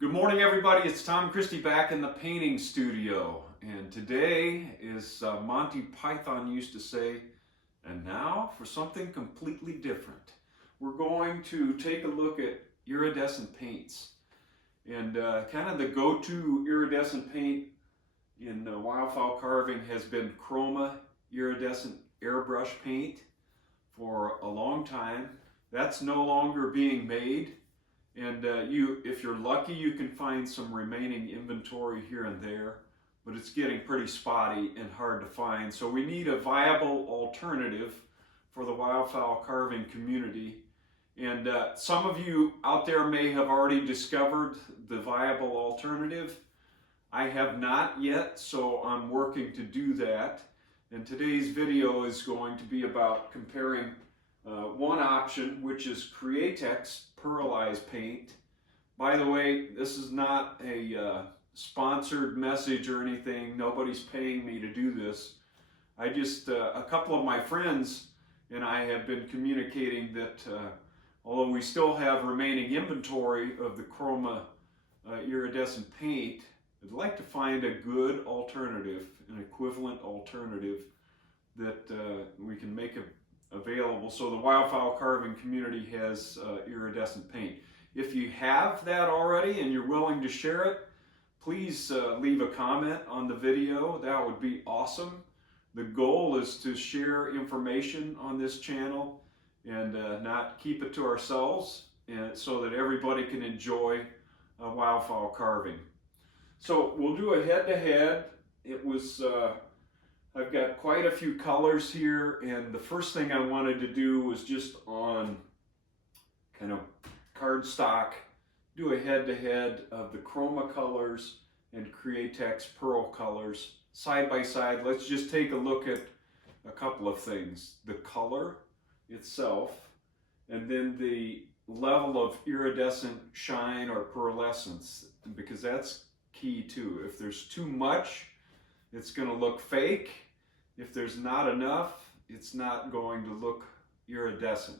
Good morning, everybody. It's Tom Christie back in the painting studio. And today is Monty Python used to say, and now for something completely different. We're going to take a look at iridescent paints. And kind of the go-to iridescent paint in wildfowl carving has been Chroma Iridescent Airbrush Paint for a long time. That's no longer being made. And if you're lucky, you can find some remaining inventory here and there, but it's getting pretty spotty and hard to find. So we need a viable alternative for the wildfowl carving community. And some of you out there may have already discovered the viable alternative. I have not yet, so I'm working to do that. And today's video is going to be about comparing one option, which is Createx Pearlized paint. By the way, this is not a sponsored message or anything. Nobody's paying me to do this. I just, a couple of my friends and I have been communicating that although we still have remaining inventory of the Chroma Iridescent Paint, I'd like to find a good alternative, an equivalent alternative that we can make available so the wildfowl carving community has iridescent paint. If you have that already and you're willing to share it, please leave a comment on the video. That would be awesome. The goal is to share information on this channel and not keep it to ourselves, and so that everybody can enjoy wildfowl carving. So we'll do a head-to-head. It was I've got quite a few colors here, and the first thing I wanted to do was just on kind of cardstock, do a head-to-head of the Chroma colors and Createx Pearl colors side by side. Let's just take a look at a couple of things. The color itself, and then the level of iridescent shine or pearlescence, because that's key too. If there's too much, it's going to look fake. If there's not enough, it's not going to look iridescent.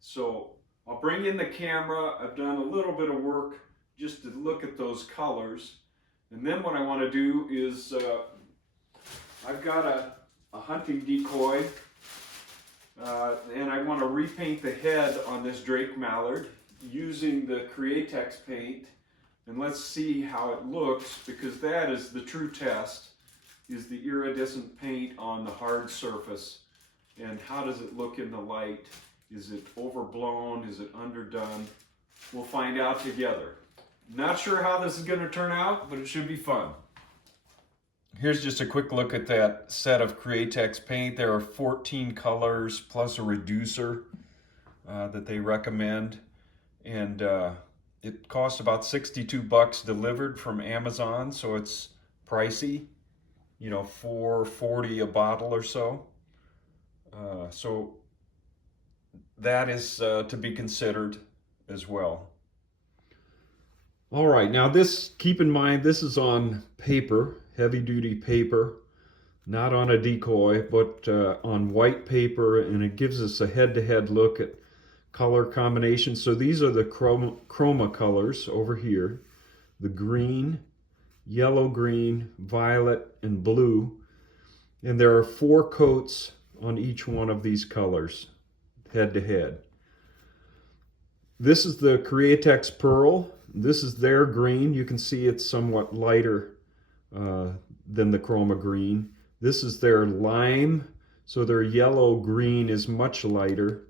So I'll bring in the camera. I've done a little bit of work just to look at those colors. And then what I want to do is, I've got a hunting decoy, and I want to repaint the head on this Drake Mallard using the Createx paint. And let's see how it looks, because that is the true test, is the iridescent paint on the hard surface. And how does it look in the light? Is it overblown? Is it underdone? We'll find out together. Not sure how this is going to turn out, but it should be fun. Here's just a quick look at that set of Createx paint. There are 14 colors plus a reducer that they recommend. And it costs about 62 bucks delivered from Amazon, so it's pricey, you know, $4.40 a bottle or so. So that is to be considered as well. All right, now this, keep in mind, this is on paper, heavy-duty paper, not on a decoy, but on white paper, and it gives us a head-to-head look at color combinations. So these are the chroma colors over here: the green, yellow, green, violet, and blue. And there are 4 coats on each one of these colors, head to head. This is the Createx Pearl. This is their green. You can see it's somewhat lighter than the Chroma green. This is their lime, so their yellow green is much lighter.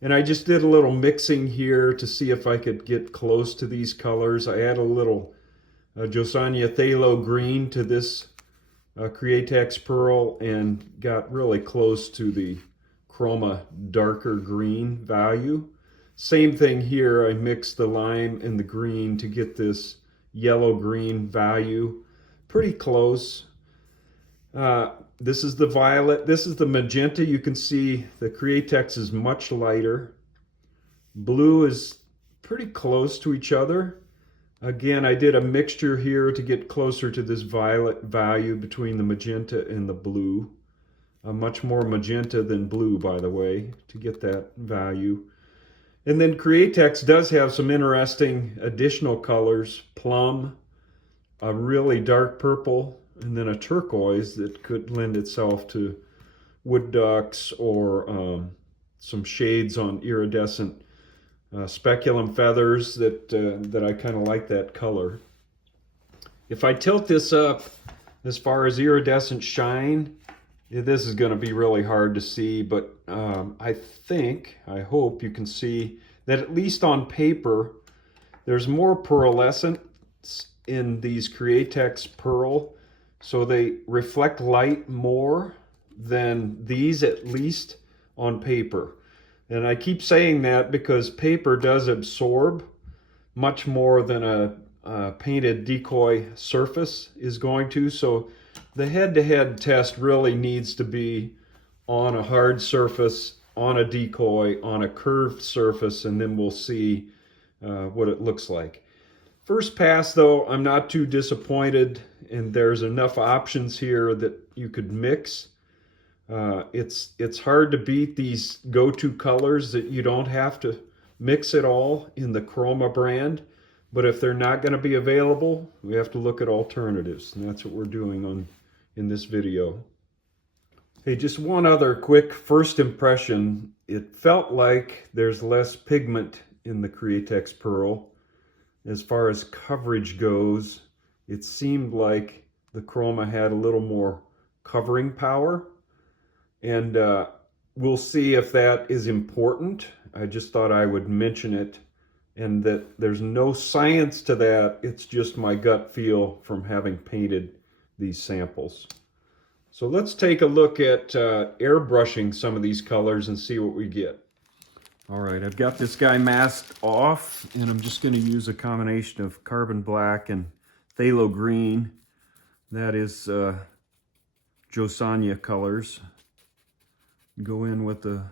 And I just did a little mixing here to see if I could get close to these colors. I add a little Josania Phthalo green to this Createx Pearl and got really close to the Chroma darker green value. Same thing here, I mixed the lime and the green to get this yellow-green value. Pretty close. This is the violet, this is the magenta. You can see the Createx is much lighter. Blue is pretty close to each other. Again, I did a mixture here to get closer to this violet value between the magenta and the blue. Much more magenta than blue, by the way, to get that value. And then Createx does have some interesting additional colors: plum, a really dark purple, and then a turquoise that could lend itself to wood ducks or some shades on iridescent speculum feathers that I kind of like that color. If I tilt this up as far as iridescent shine, this is going to be really hard to see, but I hope you can see that at least on paper, there's more pearlescence in these Createx Pearl, so they reflect light more than these, at least on paper. And I keep saying that because paper does absorb much more than a painted decoy surface is going to. So the head-to-head test really needs to be on a hard surface, on a decoy, on a curved surface, and then we'll see what it looks like. First pass though, I'm not too disappointed, and there's enough options here that you could mix. It's hard to beat these go-to colors that you don't have to mix it all in the Chroma brand, but if they're not going to be available, we have to look at alternatives, and that's what we're doing in this video. Hey, just one other quick first impression. It felt like there's less pigment in the Createx Pearl. As far as coverage goes, it seemed like the Chroma had a little more covering power. And we'll see if that is important. I just thought I would mention it, and that there's no science to that. It's just my gut feel from having painted these samples. So let's take a look at airbrushing some of these colors and see what we get. All right, I've got this guy masked off, and I'm just going to use a combination of carbon black and phthalo green. That is Josanya colors. Go in with a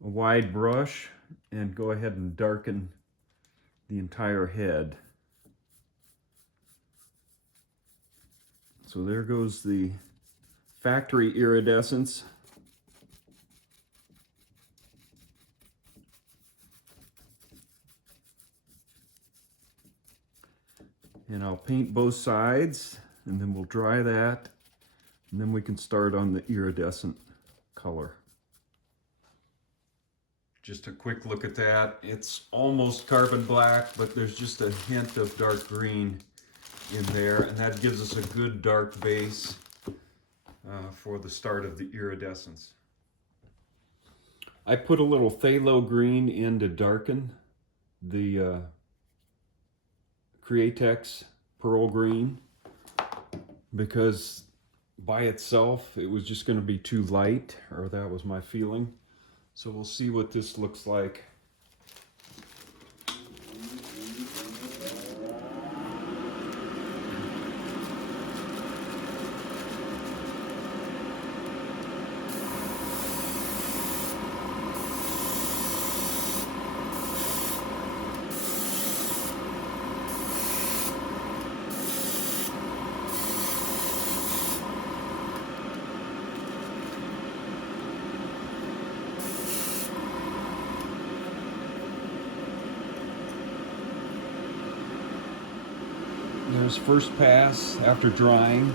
wide brush and go ahead and darken the entire head. So there goes the factory iridescence. And I'll paint both sides, and then we'll dry that, and then we can start on the iridescent color. Just a quick look at that. It's almost carbon black, but there's just a hint of dark green in there, and that gives us a good dark base for the start of the iridescence. I put a little phthalo green in to darken the Createx Pearl Green, because by itself it was just going to be too light, or that was my feeling. So we'll see what this looks like. There's first pass after drying.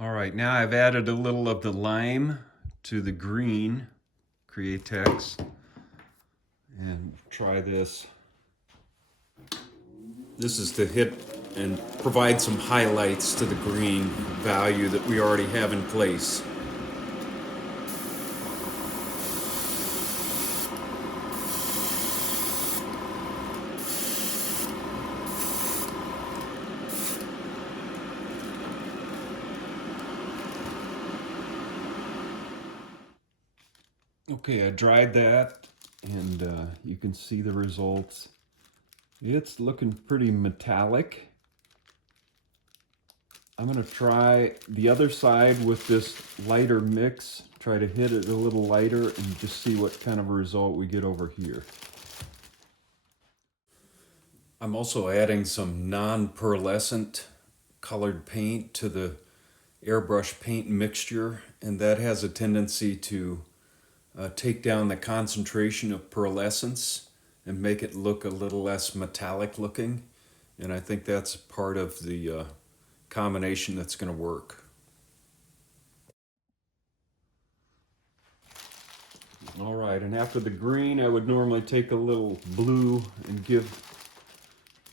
All right, now I've added a little of the lime to the green Createx, and try this. This is to hit and provide some highlights to the green value that we already have in place. Okay, I dried that, and you can see the results. It's looking pretty metallic. I'm going to try the other side with this lighter mix, try to hit it a little lighter and just see what kind of a result we get over here. I'm also adding some non-pearlescent colored paint to the airbrush paint mixture, and that has a tendency to take down the concentration of pearlescence and make it look a little less metallic looking. And I think that's part of the combination that's going to work. All right, and after the green, I would normally take a little blue and give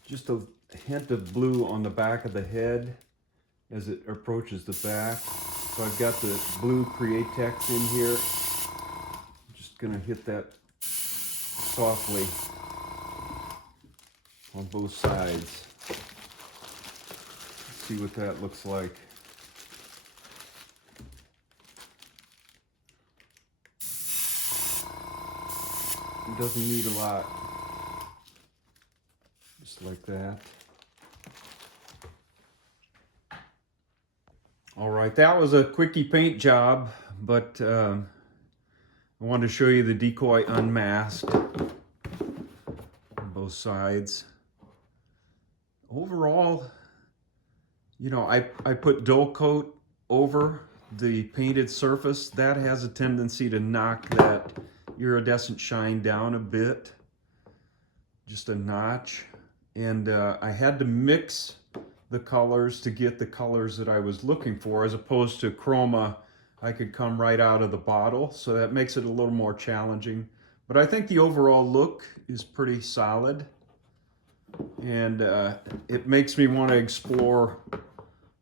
just a hint of blue on the back of the head as it approaches the back. So I've got the blue Createx in here. I'm just gonna hit that softly on both sides. Let's see what that looks like. It doesn't need a lot. Just like that. All right, that was a quickie paint job, but I wanted to show you the Decoy unmasked on both sides. Overall, you know, I put dull coat over the painted surface. That has a tendency to knock that iridescent shine down a bit, just a notch. And I had to mix the colors to get the colors that I was looking for, as opposed to Chroma, I could come right out of the bottle, so that makes it a little more challenging. But I think the overall look is pretty solid, and it makes me want to explore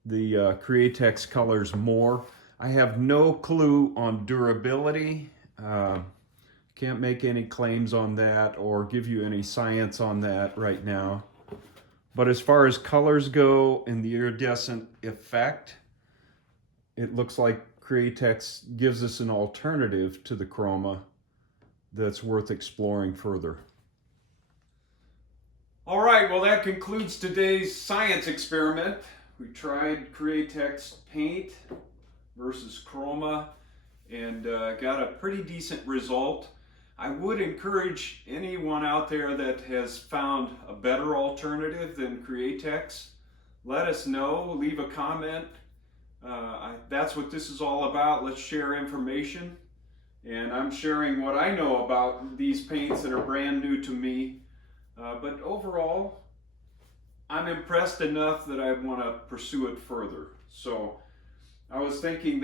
the Createx colors more. I have no clue on durability. Can't make any claims on that or give you any science on that right now. But as far as colors go and the iridescent effect, it looks like Createx gives us an alternative to the Chroma that's worth exploring further. All right, well, that concludes today's science experiment. We tried Createx Paint versus Chroma and got a pretty decent result. I would encourage anyone out there that has found a better alternative than Createx, let us know, leave a comment. That's what this is all about. Let's share information. And I'm sharing what I know about these paints that are brand new to me. But overall, I'm impressed enough that I want to pursue it further. So I was thinking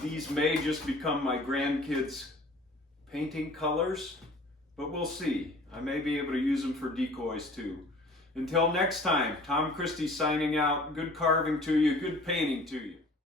these may just become my grandkids' painting colors, but we'll see. I may be able to use them for decoys too. Until next time, Tom Christie signing out. Good carving to you, good painting to you.